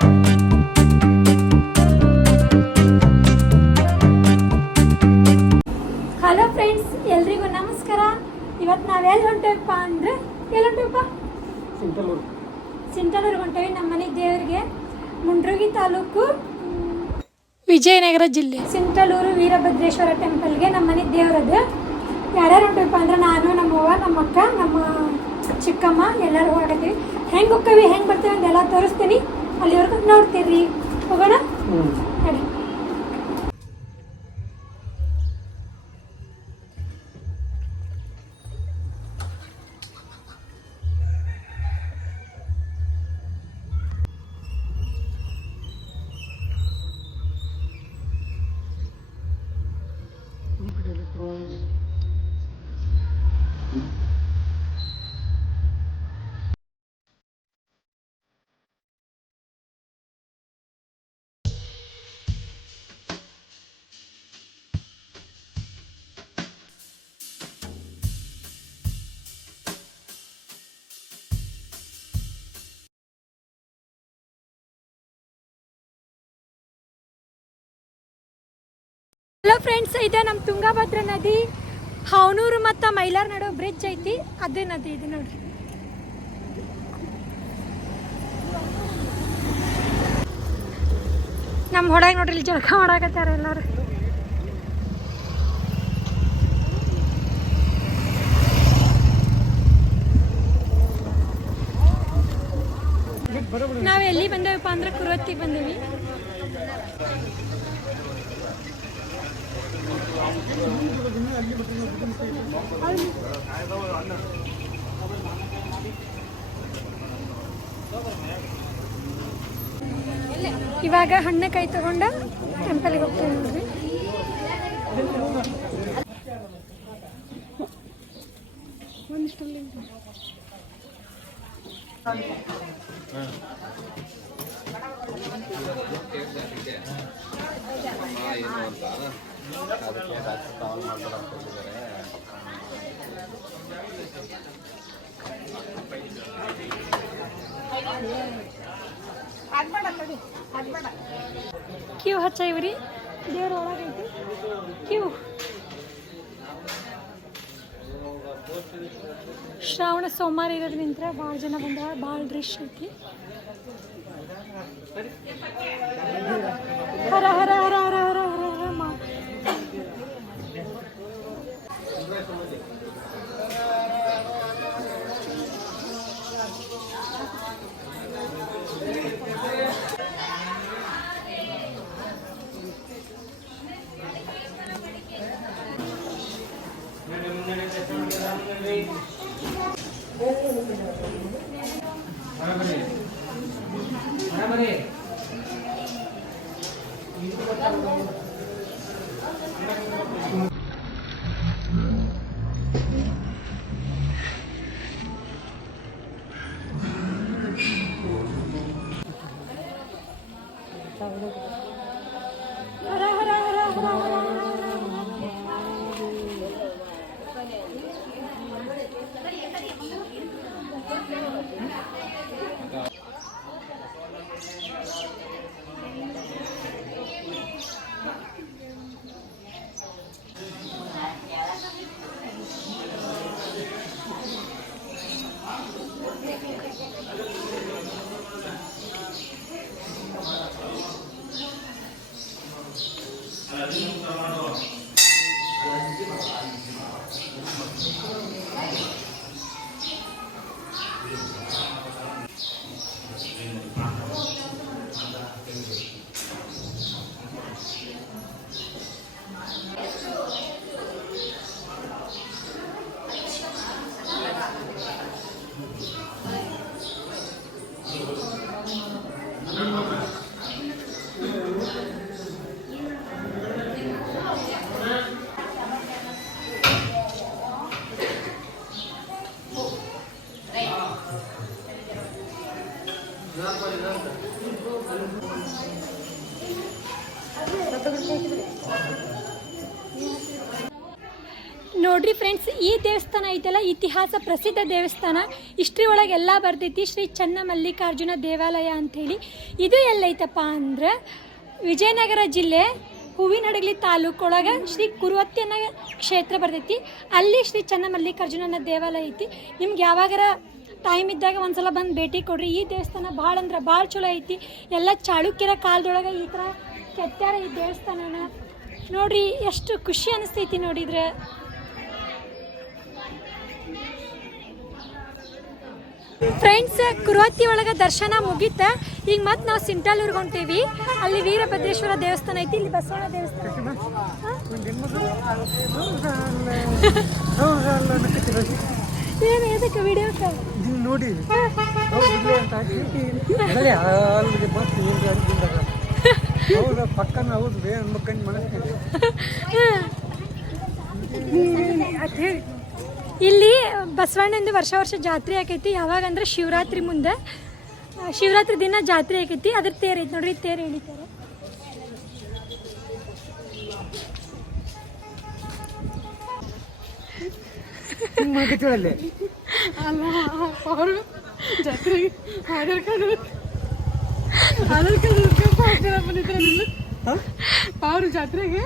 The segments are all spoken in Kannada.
ಹಲೋ ಫ್ರೆಂಡ್ಸ್, ಎಲ್ರಿಗೂ ನಮಸ್ಕಾರ. ಇವತ್ತು ನಾವೆಲ್ಲಿ ಹೊಂಟೇವಪ್ಪ ಅಂದರೆ ಎಲ್ಲಿ ಹೊಂಟೇವಪ್ಪ? ಸಿಂಟಲೂರು ಹೊಂಟೇವಿ. ನಮ್ಮ ಮನೆ ದೇವರಿಗೆ ಮುಂಡ್ರಗಿ ತಾಲೂಕು, ವಿಜಯನಗರ ಜಿಲ್ಲೆ, ಸಿಂಟಲೂರು ವೀರಭದ್ರೇಶ್ವರ ಟೆಂಪಲ್ಗೆ ನಮ್ಮ ಮನೆ ದೇವರದು. ಯಾರ್ಯಾರು ಹೊಂಟೇವಪ್ಪ ಅಂದ್ರೆ ನಾನು, ನಮ್ಮವ್ವ, ನಮ್ಮ ಅಕ್ಕ, ನಮ್ಮ ಚಿಕ್ಕಮ್ಮ ಎಲ್ಲರೂ ಹೋಗತ್ತೀವಿ. ಹೆಂಗೆ ಹೋಗ್ತೀವಿ, ಹೆಂಗೆ ಬರ್ತೀವಿ ಅಂತೆಲ್ಲ ತೋರಿಸ್ತೀನಿ. ಅಲ್ಲಿವರೆಗೂ ನೋಡ್ತೀರಿ. ಹೋಗೋಣ ಹೇಳಿ. ಹಲೋ ಫ್ರೆಂಡ್ಸ್, ಇದೆ ನಮ್ಮ ತುಂಗಭದ್ರಾ ನದಿ. ಹಾವನೂರು ಮತ್ತು ಮೈಲಾರ್ ನಡುವೆ ಬ್ರಿಡ್ಜ್ ಐತಿ, ಅದೇ ನದಿ ಇದು ನೋಡ್ರಿ. ನಮ್ಮ ಹೊಡಾಗ ನೋಡ್ರಿ, ಇಲ್ಲಿ ಜಳಕ ಮಾಡಾಕತ್ತಾರ ಎಲ್ಲರೂ. ನಾವು ಎಲ್ಲಿ ಬಂದೇವಪ್ಪ ಅಂದ್ರೆ ಕುರುವತ್ತಿಗೆ ಬಂದೇವಿ. ಇವಾಗ ಹಣ್ಣು ಕೈ ತಗೊಂಡ ಟೆಂಪಲ್ಗೆ ಹೋಗ್ತೇವೆ ನೋಡ್ರಿ. ಒಂದಿಷ್ಟಲ್ಲಿ ಕ್ಯೂ ಹಚ್ಚಿವ್ರಿ. ದೇವ್ರ ಒಳಗೈತಿ ಕ್ಯೂ. ಶ್ರಾವಣ ಸೋಮವಾರ ಇರೋದ್ರಿಂತ ಭಾಳ ಜನ ಬಂದಾರ, ಭಾಳ ರಶ್ ಐತಿ. ಹರ ಹರ ಹರ ಹರ ಹರ ಹರ ಹರ ಮಾ. ಹರ ಹರ ಹರ ಹರ ಹರ. ನೋಡ್ರಿ ಫ್ರೆಂಡ್ಸ್, ಈ ದೇವಸ್ಥಾನ ಐತಲ್ಲ ಇತಿಹಾಸ ಪ್ರಸಿದ್ಧ ದೇವಸ್ಥಾನ. ಹಿಸ್ಟ್ರಿ ಒಳಗೆ ಎಲ್ಲ ಬರ್ತೈತಿ. ಶ್ರೀ ಚನ್ನ ಮಲ್ಲಿಕಾರ್ಜುನ ದೇವಾಲಯ ಅಂಥೇಳಿ. ಇದು ಎಲ್ಲೈತಪ್ಪ ಅಂದ್ರೆ ವಿಜಯನಗರ ಜಿಲ್ಲೆ ಹೂವಿನಡಗಲಿ ತಾಲೂಕೊಳಗೆ ಶ್ರೀ ಕುರುವತ್ತಿ ಅನ್ನೋ ಕ್ಷೇತ್ರ ಬರ್ತೈತಿ. ಅಲ್ಲಿ ಶ್ರೀ ಚನ್ನ ಮಲ್ಲಿಕಾರ್ಜುನನ ದೇವಾಲಯ ಐತಿ. ನಿಮ್ಗೆ ಯಾವಾಗಾರ ಟೈಮ್ ಇದ್ದಾಗ ಒಂದ್ಸಲ ಬಂದು ಭೇಟಿ ಕೊಡ್ರಿ. ಈ ದೇವಸ್ಥಾನ ಭಾಳ ಅಂದ್ರೆ ಭಾಳ ಚಲೋ ಐತಿ. ಎಲ್ಲ ಚಾಳುಕ್ಯರ ಕಾಲದೊಳಗೆ ಈ ಥರ ಕೆತ್ತಾರ ಈ ದೇವಸ್ಥಾನನ. ನೋಡ್ರಿ ಎಷ್ಟು ಖುಷಿ ಅನಿಸ್ತೈತಿ ನೋಡಿದ್ರೆ. ಫ್ರೆಂಡ್ಸ್, ಕುರುವತ್ತಿ ಒಳಗೆ ದರ್ಶನ ಮುಗೀತ. ಈಗ ಮತ್ತೆ ನಾವು ಸಿಂಟಾಲೂರ್ಗೆ ಹೊಂಟೇವಿ. ಅಲ್ಲಿ ವೀರಭದ್ರೇಶ್ವರ ದೇವಸ್ಥಾನ ಐತಿ. ಇಲ್ಲಿ ಬಸವಣ್ಣ ದೇವಸ್ಥಾನ. ಏನು ಎದಕ್ಕೆ ವಿಡಿಯೋಕ್ಕೆ ನೋಡಿ ಪಕ್ಕನ ಹೌದು ಅನ್ಬೇಕಂಡು ಮನಸ್ಸಿದೆ. ಇಲ್ಲಿ ಬಸವಣ್ಣಂದು ವರ್ಷ ವರ್ಷ ಜಾತ್ರೆ ಆಕೈತಿ. ಯಾವಾಗ ಅಂದ್ರೆ ಶಿವರಾತ್ರಿ ಮುಂದೆ, ಶಿವರಾತ್ರಿ ದಿನ ಜಾತ್ರೆ ಆಕೈತಿ. ಅದ್ರ ತೇರ್ ಐತಿ ನೋಡ್ರಿ, ತೇರು ಎಳಿತಾರೆ. ಅಲ್ಲ ಅವರು ಜಾತ್ರೆಗೆ ಆಧಾರ್ ಕಾರ್ಡ್ ಬಂದಿದ್ರೆ ಅವರು ಜಾತ್ರೆಗೆ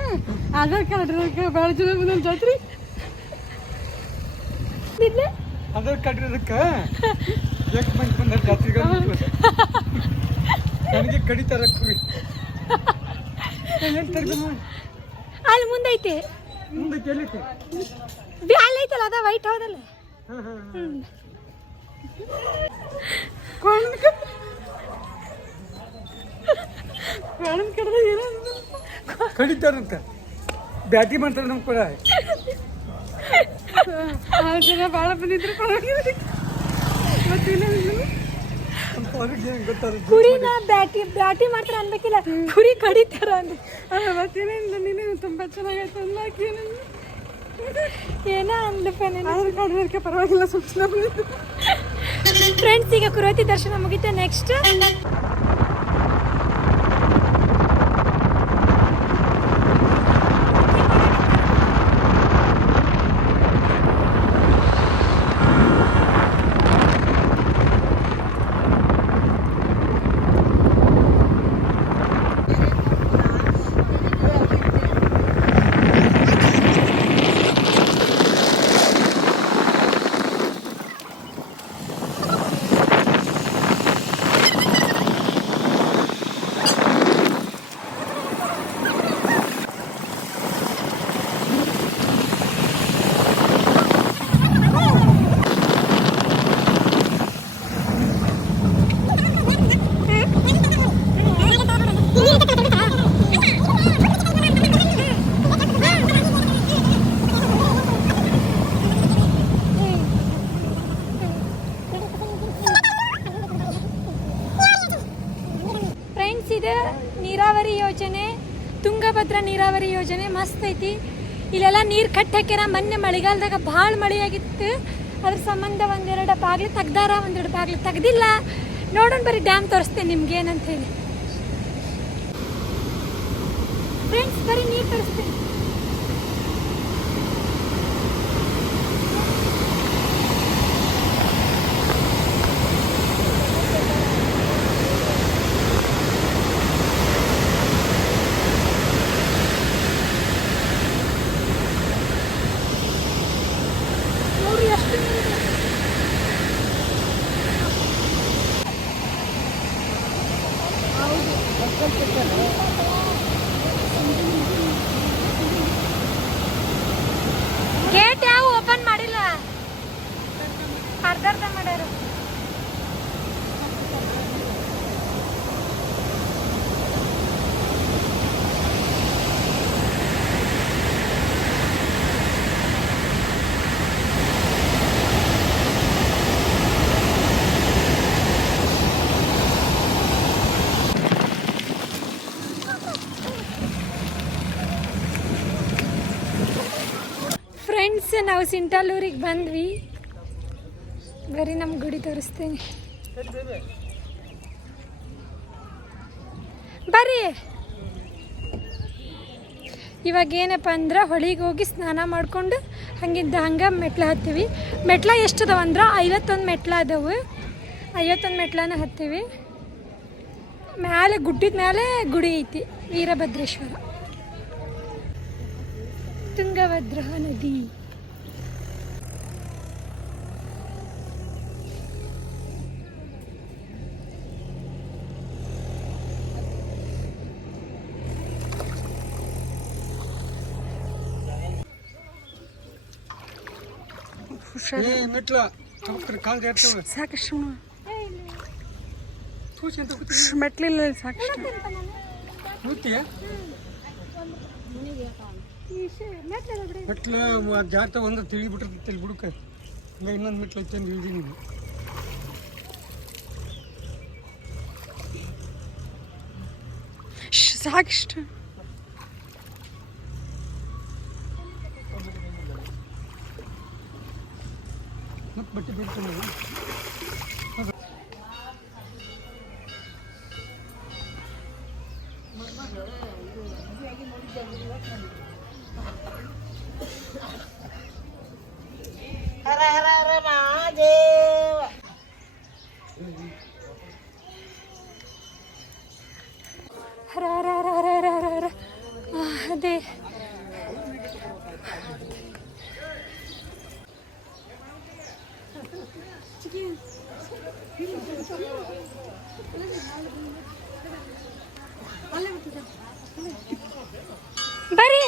ಆಧಾರ್ ಕಾರ್ಡ್ ಭಾಳ ಜನ ಬಂದ ಜಾತ್ರೆ. ಆಧಾರ್ ಕಾರ್ಡ್ ಇರೋದಕ್ಕೆ ಬಂದ ಜಾತ್ರೆಗೆ ನನಗೆ ಕಡಿತಾರ ಕುರಿ. ಅಲ್ಲಿ ಮುಂದೈತೆ, ಮುಂದೆ ಕೇಳಿತೆ ಅಲ್ಲೈತಲ್ಲ ಅದ ವೈಟ್ ಹೌದಲ್ಲ. ಕಡಿತಾರಂತ ಬ್ಯಾಟಿ ಮಾಡ್ತಾರೆ ನಮ್ ಕೂಡ. ಜನ ಭಾಳ ಬಂದಿದ್ರು ಕುರಿನ ಬ್ಯಾಟಿ ಬ್ಯಾಟಿ ಮಾಡ್ತಾರ ಅನ್ಬೇಕಿಲ್ಲ, ಕುರಿ ಕಡಿತಾರ ಅಂದ್ರೆ ಮತ್ತೇನಿಲ್ಲ. ನೀನು ತುಂಬಾ ಚೆನ್ನಾಗೈತೆ ಅನ್ಲಾಕಿ ಏನ ಅಂದಪ್ಪ. ಪರವಾಗಿಲ್ಲ ಸೂಚನೆ. ಫ್ರೆಂಡ್ಸ್, ಈಗ ಕುರುವತ್ತಿ ದರ್ಶನ ಮುಗಿತೆ. ನೆಕ್ಸ್ಟ್ ನೀರಾವರಿ ಯೋಜನೆ, ತುಂಗಭದ್ರಾ ನೀರಾವರಿ ಯೋಜನೆ ಮಸ್ತ್ ಐತಿ. ಇಲ್ಲೆಲ್ಲ ನೀರು ಕಟ್ಟಿ ಹಾಕ್ಯಾರ. ಮೊನ್ನೆ ಮಳೆಗಾಲದಾಗ ಭಾಳ ಮಳೆ ಆಗಿತ್ತು. ಅದ್ರ ಸಂಬಂಧ ಒಂದೆರಡು ಬಾಗಿಲು ತೆಗ್ದಾರ, ಒಂದೆರಡು ಬಾಗಿಲು ತೆಗ್ದಿಲ್ಲ. ನೋಡೋಣ ಬರೀ ಡ್ಯಾಮ್ ತೋರಿಸ್ತೇನೆ ನಿಮ್ಗೆ ಏನಂತ ಹೇಳಿ. ಫ್ರೆಂಡ್ಸ್, ಬರೀ ನೀರು ತೋರಿಸ್ತೇನೆ. ಗೇಟ್ ಯಾವ ಓಪನ್ ಮಾಡಿಲ್ಲ, ಅರ್ಧ ಮಾಡ್ಯಾರ. ಫ್ರೆಂಡ್ಸ್, ನಾವು ಸಿಂಟಾಲೂರಿಗೆ ಬಂದ್ವಿ. ಬರೀ ನಮ್ಮ ಗುಡಿ ತೋರಿಸ್ತೇನೆ ಬರ್ರಿ. ಇವಾಗ ಏನಪ್ಪ ಅಂದ್ರೆ ಹೊಳಿಗೆ ಹೋಗಿ ಸ್ನಾನ ಮಾಡಿಕೊಂಡು ಹಂಗಿದ್ದ ಹಂಗೆ ಮೆಟ್ಲು ಹತ್ತೀವಿ. ಮೆಟ್ಲ ಎಷ್ಟು ಅದಾವ ಅಂದ್ರೆ 51 ಮೆಟ್ಲ ಅದಾವು. 51 ಮೆಟ್ಲನ ಹತ್ತೀವಿ. ಮ್ಯಾಲೆ ಗುಡ್ಡಿದ ಮೇಲೆ ಗುಡಿ ಐತಿ, ವೀರಭದ್ರೇಶ್ವರ. ತುಂಗಭದ್ರಾ ನದಿ. ಮೆಟ್ಲ ಸಾಕಷ್ಟು ಮೆಟ್ಲಿಲ್ಲ ಸಾಕಷ್ಟು ಮೆಟ್ಲ ಜಾತ ಒಂದು ತಿಳಿಬಿಟ್ಟಿರ್ತೈತಿ ಬುಡಕ ಹಂಗ ಇನ್ನೊಂದು ಮೆಟ್ಲು ಐತೆ ಅಂತ ಹೇಳಿದೀನಿ. ಸಾಕಿಷ್ಟು ಮತ್ತೆ ಬಟ್ಟೆ ಬಿಡ್ತೀನಿ. ಹರ ಹರ ಹರ ಮಹಾದೇವ. ಹರ ಹರ ಹರ ಹರ ಹರ ಹರ ಹರ. ಅದೇ ಬರ್ರಿ.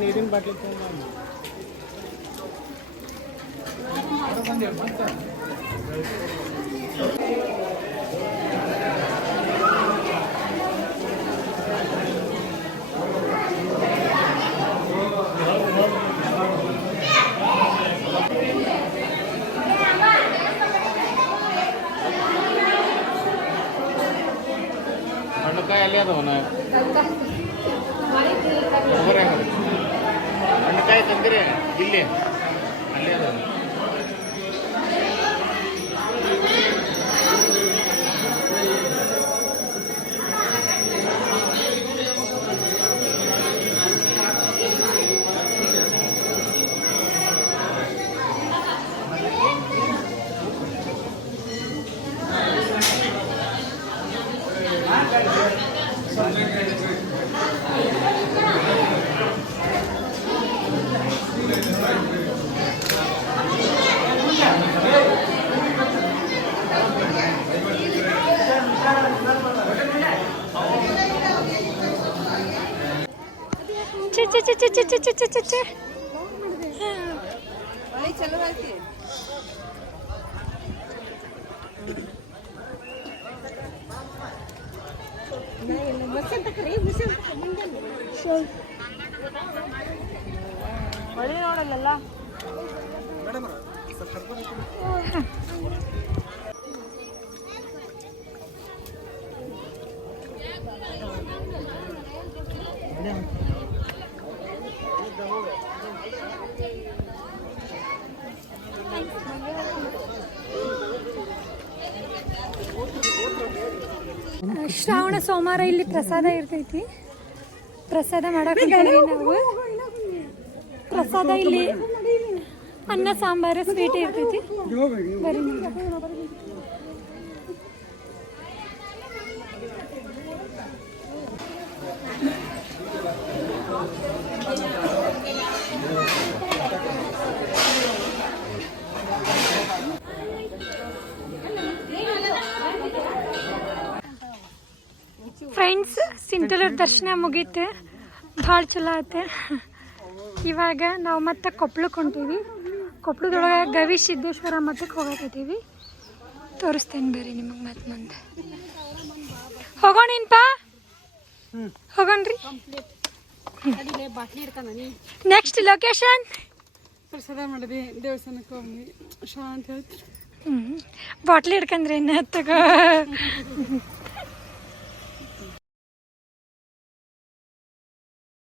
ನೀರಿನ ಬಾಟ್ಲಿ ಹಣ್ಣುಕಾಯಿ ಅಲ್ಲಿ ಅದಾವನ ಹಣ್ಣುಕಾಯಿ ತಂದಿರಿ ಇಲ್ಲಿ ಅಲ್ಲಿ ಅದಾವ. ಮಳೆ ನೋಡಲ್ಲ. ಶ್ರಾವಣ ಸೋಮವಾರ ಇಲ್ಲಿ ಪ್ರಸಾದ ಇರ್ತೈತಿ. ಪ್ರಸಾದ ಮಾಡಕ್ಕೆ ನಾವು ಪ್ರಸಾದ ಇಲ್ಲಿ ಅನ್ನ ಸಾಂಬಾರು ಸ್ವೀಟ್ ಇರ್ತೈತಿ. ಬರೀ ಫ್ರೆಂಡ್ಸ್, ಸಿಂಧಲೂರು ದರ್ಶನ ಮುಗೀತು. ಭಾಳ ಚಲೋ ಆಯ್ತು. ಇವಾಗ ನಾವು ಮತ್ತೆ ಕೊಪ್ಪಳಕ್ಕೆ ಹೊಂಟೀವಿ. ಕೊಪ್ಪಳದೊಳಗೆ ಗವಿ ಸಿದ್ದೇಶ್ವರ ಮಠಕ್ಕೆ ಹೋಗಕತ್ತೀವಿ. ತೋರಿಸ್ತೇನೆ ಬೇರೆ ನಿಮಗೆ ಮತ್ತೆ ಮುಂದೆ. ಹೋಗೋಣಪ್ಪ, ಹೋಗೋಣ್ರಿ. ನೆಕ್ಸ್ಟ್ ಲೊಕೇಶನ್ ಪ್ರಸಾದ ಮಾಡಿದ್ವಿ, ದೇವಸ್ಥಾನಕ್ಕೆ ಹೋಗಿ ಶಾಂತಿ ಆಯ್ತು. ಬಾಟ್ಲಿ ಹಿಡ್ಕಂದ್ರೆ ತಗೋ.